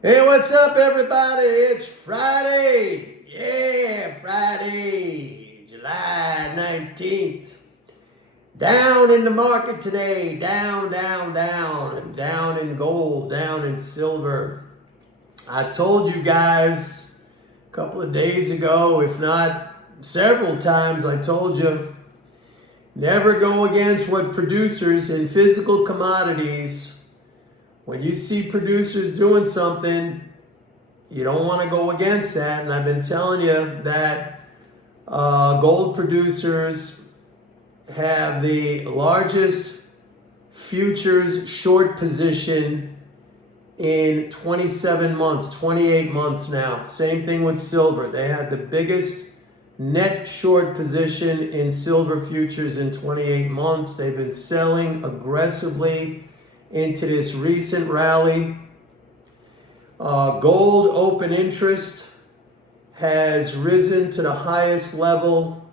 Hey, what's up, everybody? It's Friday. Yeah, Friday, July 19th. Down in the market today. Down, down, down. Down in gold, down in silver. I told you guys a couple of days ago, if not several times, I told you never go against what producers in physical commodities, when you see producers doing something, you don't want to go against that. And I've been telling you that gold producers have the largest futures short position in 27 months, 28 months now. Same thing with silver. They had the biggest net short position in silver futures in 28 months. They've been selling aggressively into this recent rally. Gold open interest has risen to the highest level,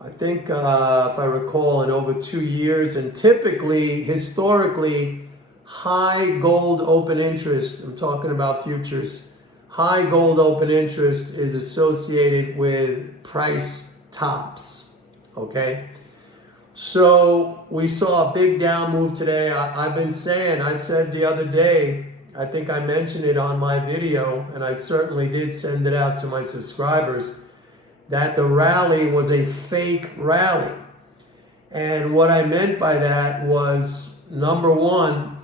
I think, if I recall, in over 2 years. And typically, historically, high gold open interest, I'm talking about futures, high gold open interest is associated with price tops, okay? So we saw a big down move today. I've been saying, I said the other day, I think I mentioned it on my video, and I certainly did send it out to my subscribers, that the rally was a fake rally. And what I meant by that was, number one,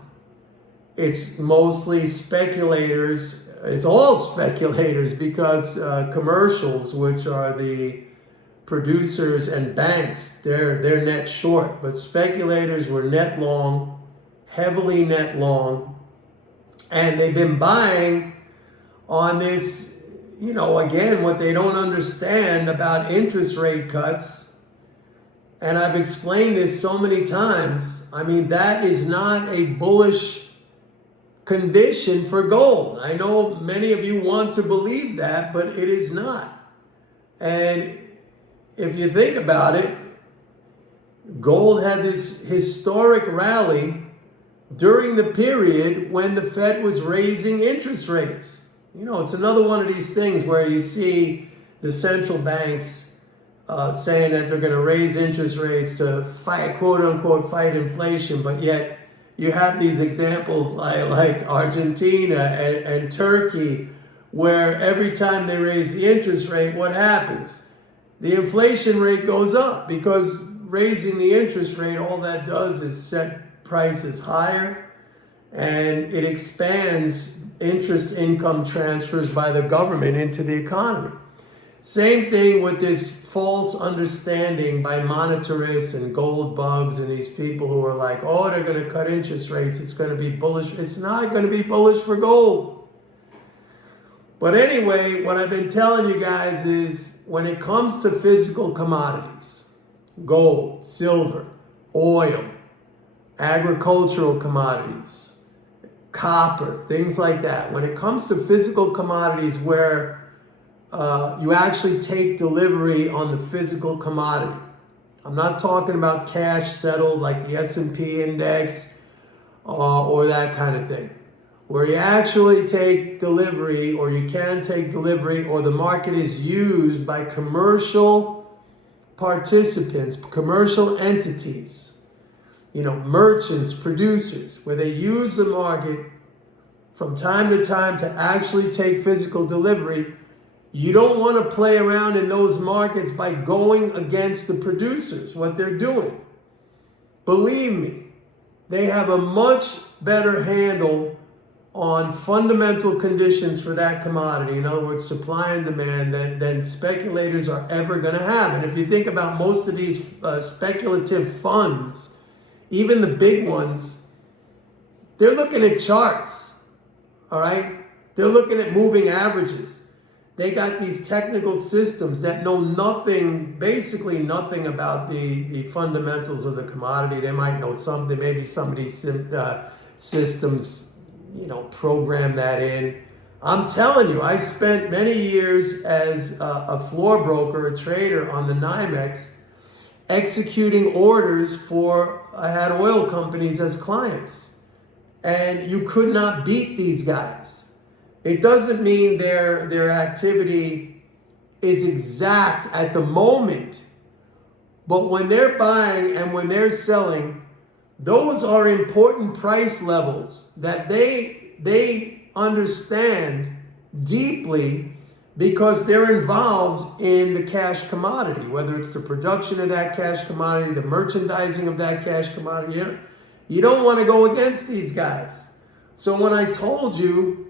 it's mostly speculators. It's all speculators because commercials, which are the producers and banks, they're net short. But speculators were net long, heavily net long. And they've been buying on this, again, what they don't understand about interest rate cuts. And I've explained this so many times. I mean, that is not a bullish condition for gold. I know many of you want to believe that, but it is not. And if you think about it, gold had this historic rally during the period when the Fed was raising interest rates. It's another one of these things where you see the central banks saying that they're going to raise interest rates to fight, quote unquote, fight inflation, but yet you have these examples like Argentina and Turkey, where every time they raise the interest rate, what happens? The inflation rate goes up, because raising the interest rate, all that does is set prices higher, and it expands interest income transfers by the government into the economy. Same thing with this false understanding by monetarists and gold bugs and these people who are like, oh, they're going to cut interest rates, it's going to be bullish. It's not going to be bullish for gold. But anyway, what I've been telling you guys is, when it comes to physical commodities, gold, silver, oil, agricultural commodities, copper, things like that. When it comes to physical commodities where you actually take delivery on the physical commodity. I'm not talking about cash settled like the S&P index or that kind of thing. Where you actually take delivery, or you can take delivery, or the market is used by commercial participants, commercial entities, merchants, producers, where they use the market from time to time to actually take physical delivery. You don't want to play around in those markets by going against the producers, what they're doing. Believe me, they have a much better handle on fundamental conditions for that commodity, in other words, supply and demand, than speculators are ever going to have. And if you think about most of these speculative funds, even the big ones, they're looking at charts, all right? They're looking at moving averages. They got these technical systems that know nothing, basically nothing about the fundamentals of the commodity. They might know something, maybe some of these systems, program that in. I'm telling you, I spent many years as a floor broker, a trader on the NYMEX, executing orders I had oil companies as clients. And you could not beat these guys. It doesn't mean their activity is exact at the moment, but when they're buying and when they're selling, those are important price levels that they understand deeply, because they're involved in the cash commodity, whether it's the production of that cash commodity, the merchandising of that cash commodity. You don't want to go against these guys. So when I told you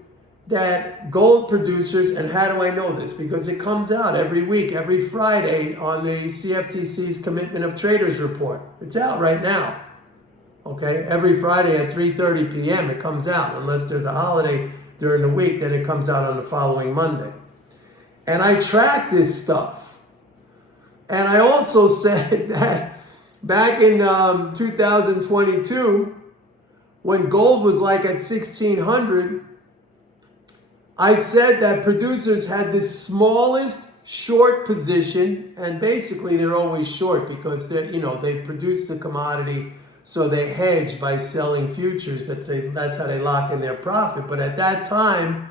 that gold producers, and how do I know this? Because it comes out every week, every Friday on the CFTC's Commitment of Traders report. It's out right now. Okay, every Friday at 3:30 p.m. it comes out, unless there's a holiday during the week, then it comes out on the following Monday. And I track this stuff. And I also said that back in 2022, when gold was like at 1,600, I said that producers had the smallest short position, and basically they're always short because they produce the commodity, so they hedge by selling futures. That's how they lock in their profit. But at that time,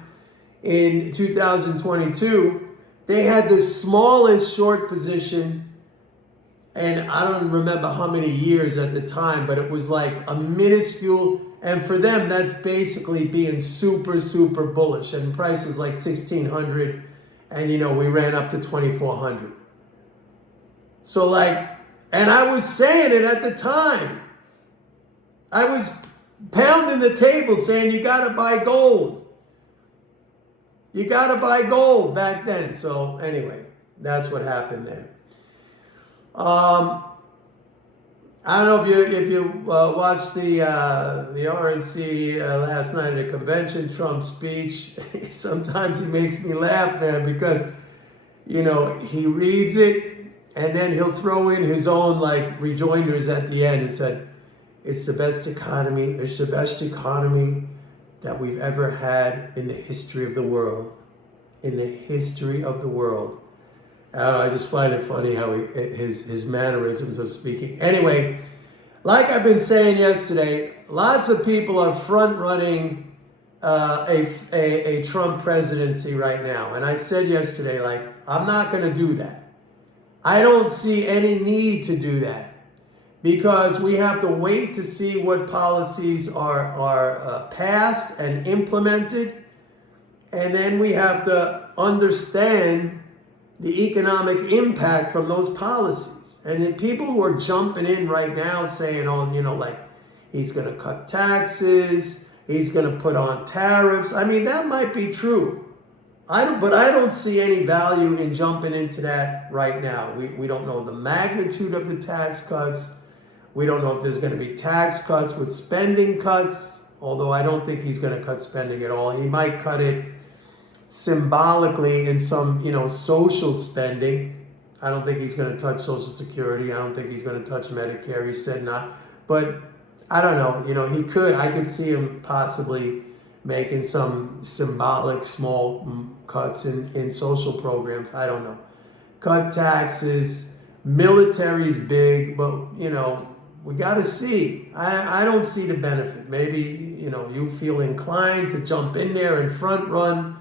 in 2022, they had the smallest short position, and I don't remember how many years at the time, but it was like a minuscule, and for them, that's basically being super, super bullish. And the price was like 1,600, and we ran up to 2,400. So and I was saying it at the time. I was pounding the table saying, you got to buy gold. You got to buy gold back then. So anyway, that's what happened there. I don't know if you watched the RNC last night at a convention, Trump's speech. Sometimes he makes me laugh, man, because he reads it and then he'll throw in his own rejoinders at the end and said, it's the best economy. It's the best economy that we've ever had in the history of the world. In the history of the world. I just find it funny how his mannerisms of speaking. Anyway, like I've been saying yesterday, lots of people are front-running a Trump presidency right now. And I said yesterday, I'm not going to do that. I don't see any need to do that, because we have to wait to see what policies are passed and implemented. And then we have to understand the economic impact from those policies. And then people who are jumping in right now saying, he's going to cut taxes, he's going to put on tariffs. I mean, that might be true. But I don't see any value in jumping into that right now. We don't know the magnitude of the tax cuts. We don't know if there's going to be tax cuts with spending cuts, although I don't think he's going to cut spending at all. He might cut it symbolically in some, social spending. I don't think he's going to touch Social Security. I don't think he's going to touch Medicare. He said not. But I don't know. He could. I could see him possibly making some symbolic small cuts in social programs. I don't know. Cut taxes. Military's big, but, we got to see. I don't see the benefit. Maybe, you feel inclined to jump in there and front run.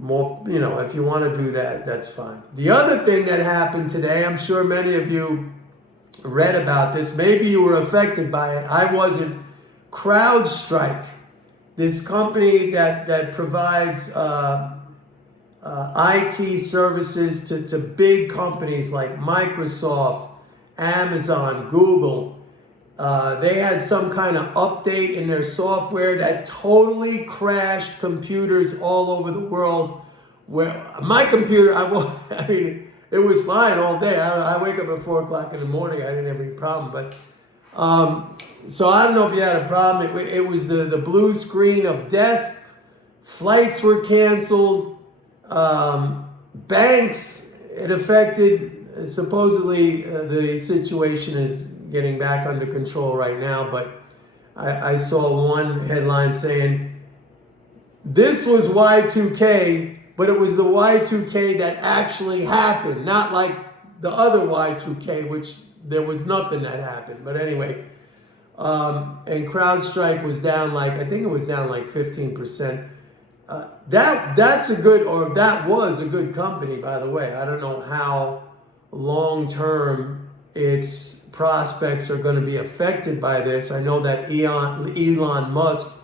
More, if you want to do that, that's fine. The other thing that happened today, I'm sure many of you read about this. Maybe you were affected by it. I wasn't. CrowdStrike, this company that provides IT services to big companies like Microsoft, Amazon, Google. They had some kind of update in their software that totally crashed computers all over the world. Where my computer, it was fine all day. I wake up at 4 o'clock in the morning. I didn't have any problem. But so I don't know if you had a problem. It was the blue screen of death. Flights were canceled. Banks, it affected. Supposedly the situation is getting back under control right now, but I saw one headline saying this was Y2K, but it was the Y2K that actually happened, not like the other Y2K, which there was nothing that happened. But anyway, and CrowdStrike was down I think it was down 15%. That's a good, or that was a good company, by the way. I don't know how long term its prospects are going to be affected by this. I know that Elon Musk,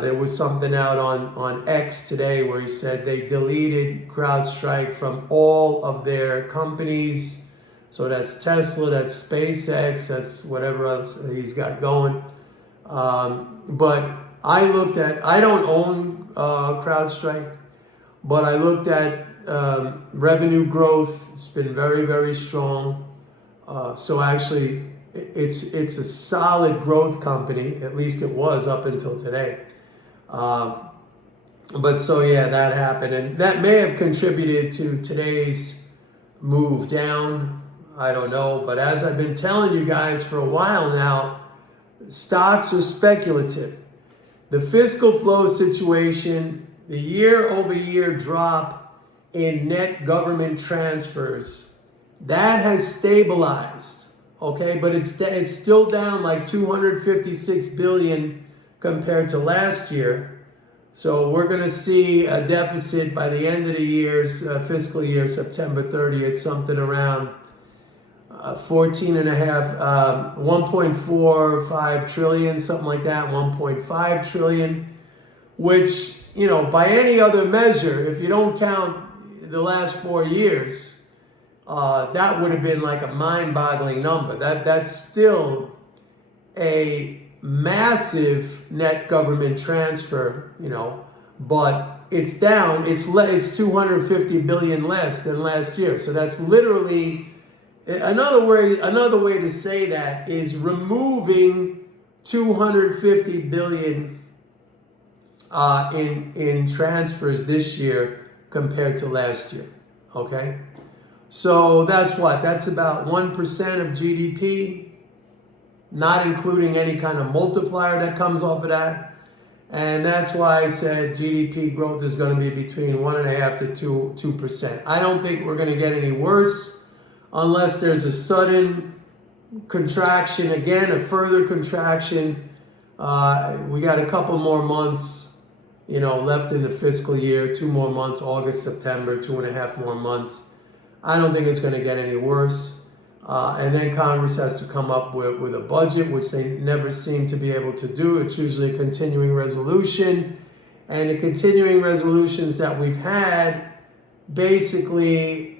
there was something out on X today where he said they deleted CrowdStrike from all of their companies. So that's Tesla, that's SpaceX, that's whatever else he's got going. But I don't own CrowdStrike, but I looked at revenue growth. It's been very, very strong. So actually, it's a solid growth company. At least it was up until today. But so yeah, that happened, and that may have contributed to today's move down. I don't know, but as I've been telling you guys for a while now, stocks are speculative. The fiscal flow situation, the year-over-year drop in net government transfers, that has stabilized, okay? But it's still down like 256 billion compared to last year. So we're going to see a deficit by the end of the year's fiscal year, September 30th, something around 1.45 trillion, something like that, 1.5 trillion, which, you know, by any other measure, if you don't count the last 4 years, that would have been like a mind-boggling number. That's still a massive net government transfer, you know, but it's down. It's 250 billion less than last year. So that's literally another way to say that is removing 250 billion in transfers this year compared to last year. Okay, so that's about 1% of GDP, not including any kind of multiplier that comes off of that. And that's why I said GDP growth is going to be between 1.5% to 2%. I don't think we're going to get any worse unless there's a sudden contraction, again, a further contraction. We got a couple more months, you know, left in the fiscal year, 2 more months, August, September, 2.5 more months. I don't think it's going to get any worse. And then Congress has to come up with a budget, which they never seem to be able to do. It's usually a continuing resolution. And the continuing resolutions that we've had basically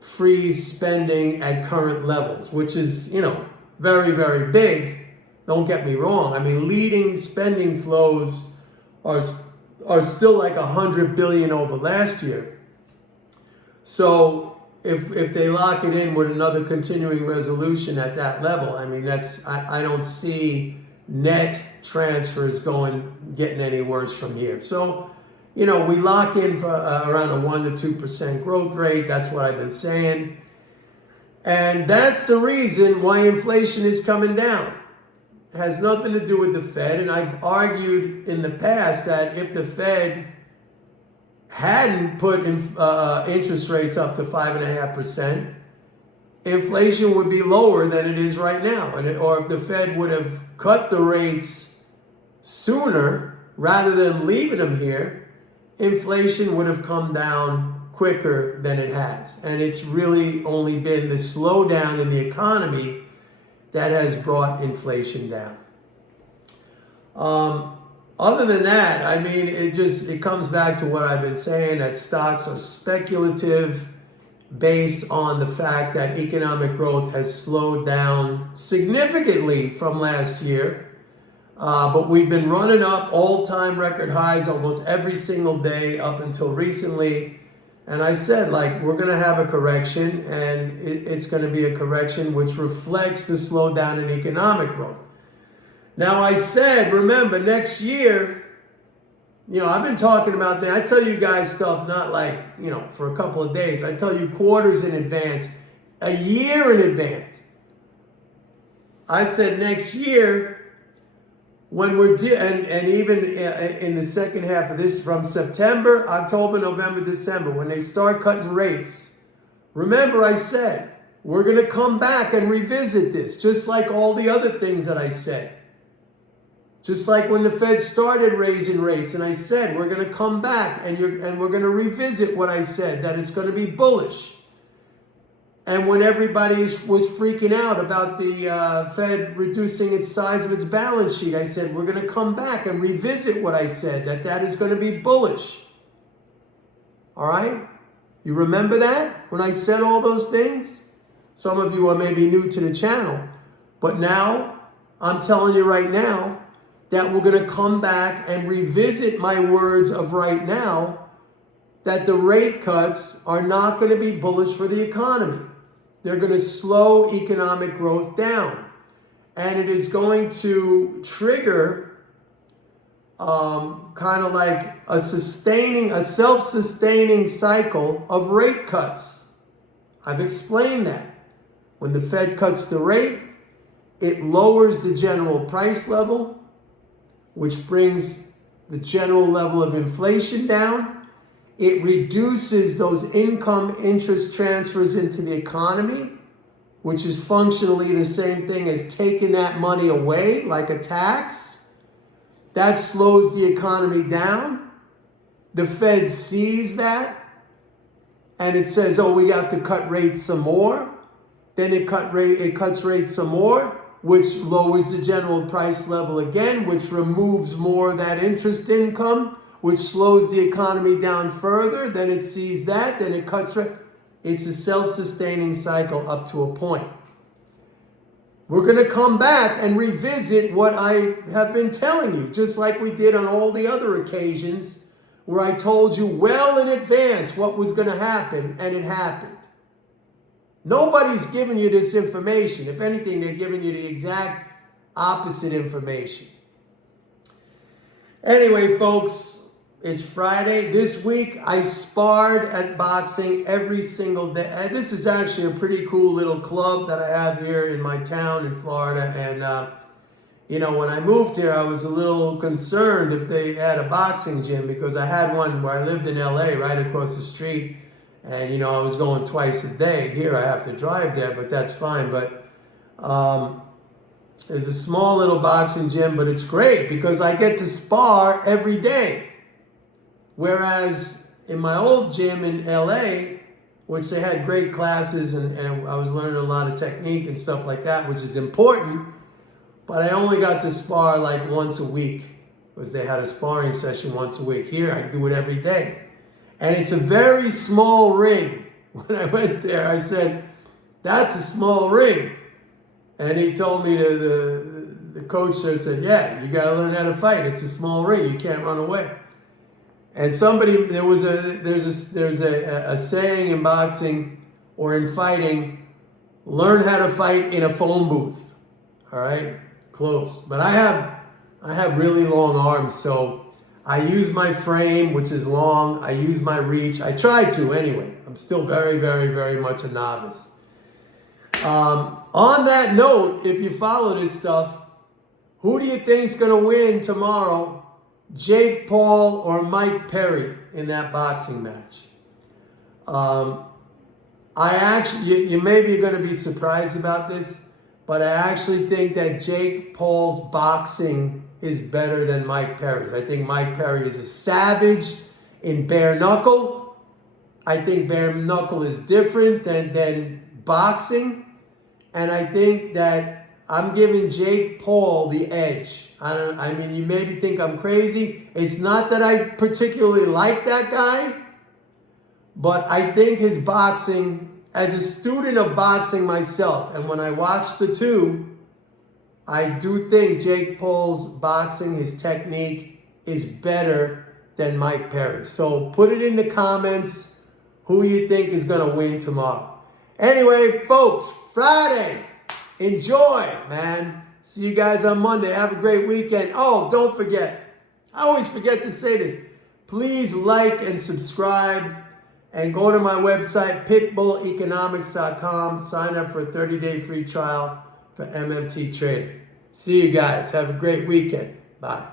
freeze spending at current levels, which is, you know, very, very big. Don't get me wrong. I mean, leading spending flows are still like 100 billion over last year. So if they lock it in with another continuing resolution at that level, I mean, I don't see net transfers getting any worse from here. So, you know, we lock in for around a 1% to 2% growth rate. That's what I've been saying. And that's the reason why inflation is coming down. It has nothing to do with the Fed. And I've argued in the past that if the Fed hadn't put interest rates up to 5.5%, inflation would be lower than it is right now. Or if the Fed would have cut the rates sooner rather than leaving them here, inflation would have come down quicker than it has. And it's really only been the slowdown in the economy that has brought inflation down. Other than that, I mean, it comes back to what I've been saying, that stocks are speculative based on the fact that economic growth has slowed down significantly from last year. But we've been running up all-time record highs almost every single day up until recently. And I said, like, we're going to have a correction, and it's going to be a correction which reflects the slowdown in economic growth. Now, I said, remember, next year, you know, I've been talking about that. I tell you guys stuff not like, you know, for a couple of days. I tell you quarters in advance, a year in advance. I said next year, when we're and even in the second half of this, from September, October, November, December, when they start cutting rates, remember I said, we're going to come back and revisit this, just like all the other things that I said. Just like when the Fed started raising rates, and I said we're going to come back and we're going to revisit what I said, that it's going to be bullish. And when everybody was freaking out about the Fed reducing its size of its balance sheet, I said we're going to come back and revisit what I said, that is going to be bullish. All right? You remember that when I said all those things? Some of you are maybe new to the channel, but now I'm telling you right now that we're going to come back and revisit my words of right now, that the rate cuts are not going to be bullish for the economy. They're going to slow economic growth down. And it is going to trigger kind of like a self-sustaining cycle of rate cuts. I've explained that. When the Fed cuts the rate, it lowers the general price level, which brings the general level of inflation down. It reduces those income interest transfers into the economy, which is functionally the same thing as taking that money away like a tax. That slows the economy down. The Fed sees that and it says, oh, we have to cut rates some more. Then it cuts rates some more, which lowers the general price level again, which removes more of that interest income, which slows the economy down further. Then it sees that, then it cuts rates. It's a self-sustaining cycle up to a point. We're going to come back and revisit what I have been telling you, just like we did on all the other occasions where I told you well in advance what was going to happen, and it happened. Nobody's giving you this information. If anything, they're giving you the exact opposite information. Anyway, folks, it's Friday. This week, I sparred at boxing every single day. This is actually a pretty cool little club that I have here in my town in Florida. And, when I moved here, I was a little concerned if they had a boxing gym, because I had one where I lived in LA right across the street. And, I was going twice a day. Here, I have to drive there, but that's fine. But there's a small little boxing gym, but it's great because I get to spar every day. Whereas in my old gym in LA, which they had great classes and I was learning a lot of technique and stuff like that, which is important, but I only got to spar like once a week because they had a sparring session once a week. Here, I do it every day. And it's a very small ring. When I went there, I said, that's a small ring. And he told me, the coach there said, yeah, you got to learn how to fight. It's a small ring. You can't run away. And there's a saying in boxing or in fighting, learn how to fight in a phone booth. All right? Close. But I have really long arms, so I use my frame, which is long. I use my reach. I try to anyway. I'm still very, very, very much a novice. On that note, if you follow this stuff, who do you think is going to win tomorrow? Jake Paul or Mike Perry in that boxing match? You may be going to be surprised about this, but I actually think that Jake Paul's boxing is better than Mike Perry's. I think Mike Perry is a savage in bare knuckle. I think bare knuckle is different than boxing. And I think that I'm giving Jake Paul the edge. You maybe think I'm crazy. It's not that I particularly like that guy, but I think his boxing, as a student of boxing myself, and when I watch the two, I do think Jake Paul's boxing, his technique, is better than Mike Perry. So put it in the comments who you think is going to win tomorrow. Anyway, folks, Friday. Enjoy, man. See you guys on Monday. Have a great weekend. Oh, don't forget. I always forget to say this. Please like and subscribe and go to my website, pitbulleconomics.com. Sign up for a 30-day free trial for MMT Trading. See you guys. Have a great weekend. Bye.